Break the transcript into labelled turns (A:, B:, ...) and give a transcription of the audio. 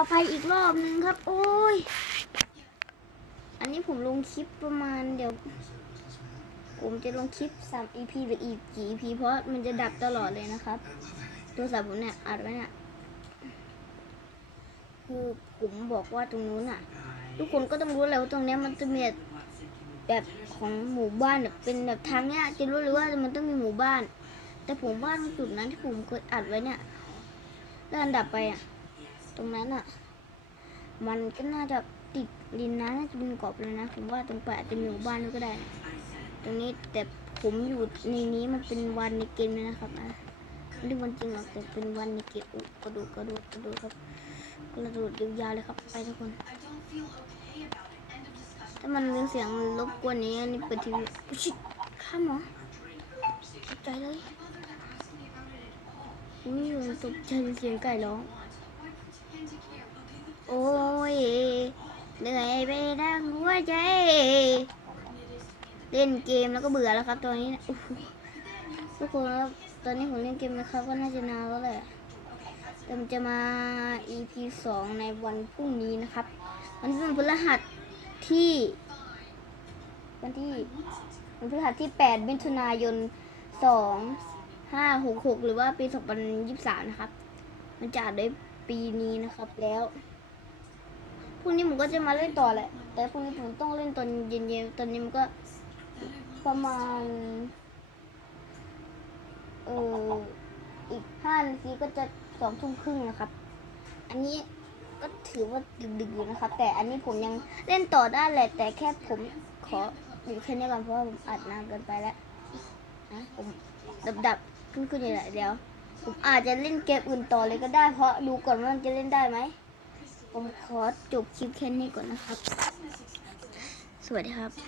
A: ต่อไปอีกรอบนึงครับ โอ้ย อันนี้ผมลงคลิปประมาณเดี๋ยว ผมจะลงคลิป3 EP หรืออีกกี่ EP เพราะมันจะดับตลอดเลยนะครับโทรศัพท์ผมเนี่ยอัดไว้เนี่ยคือผมบอกว่าตรงนู้นอะ ทุกคนก็ต้องรู้แล้วาตรงเนี้ยมันจะมีแบบของหมู่บ้านแบบเป็นแบบทางเนี้ยจะรู้เลยว่ามันต้องมีหมู่บ้าน แต่ผมว่าตรงจุดนั้นที่ผมเคยอัดไว้เนี่ยแล้วอันดับไปอะ ตรงนั้นอะ มันก็น่าจะติดรินน้ำน่าจะเป็นเกาะเลยนะ ผมว่าตรงไปอาจจะมีหมู่บ้านด้วยก็ได้นะตรงนี้แต่ผมอยู่ในนี้มันเป็นวันในเกมเลยนะครับนะไม่ได้วันจริงหรอกแต่เป็นวันในเกมกระโดดกระโดดกระโดดครับกระโดดยาวๆเลยครับไปทุกคนถ้ามันมีเสียงรบกวนนี้นนี้เปิดทีวีอุ๊ยชิดข้ามเหรอตกใจเลยอุ้ยตกใจเสียงไก่ร้อง โอ้ยเหนื่อยไปทั้งหัวใจ เล่นเกมแล้วก็เบื่อแล้วครับตอนนี้นะทุกคนครับตอนนี้ผมเล่นเกมนะครับก็น่าจะนานแล้วแหละแต่มันจะมา EP สองในวันพรุ่งนี้นะครับวันเป็นพฤหัสที่ วันที่วันพฤหัสที่ 8 มิถุนายน 2 5 6 6 หรือว่าปี 2023 นะครับ มันจะได้ ปีนี้นะครับแล้วพรุ่งนี้ผมก็จะมาเล่นต่อแหละ แต่พรุ่งนี้ผมต้องเล่นตอนเย็นๆตอนนี้มันก็ประมาณเอออีกห้านาทีก็จะสองทุ่มครึ่งนะครับ อันนี้ก็ถือว่าดึกๆอยู่นะครับ แต่อันนี้ผมยังเล่นต่อได้แหละ แต่แค่ผมขออยู่แค่นี้ก่อนเพราะว่าผมอัดนานเกินไปแล้วนะผมดับๆขึ้นขึ้นอยู่แหละเดี๋ยว ผมอาจจะเล่นเกมอื่นต่อเลยก็ได้ เพราะดูก่อนว่ามันจะเล่นได้ไหม ผมขอจบคลิปแค่นี้ก่อนนะครับ สวัสดีครับ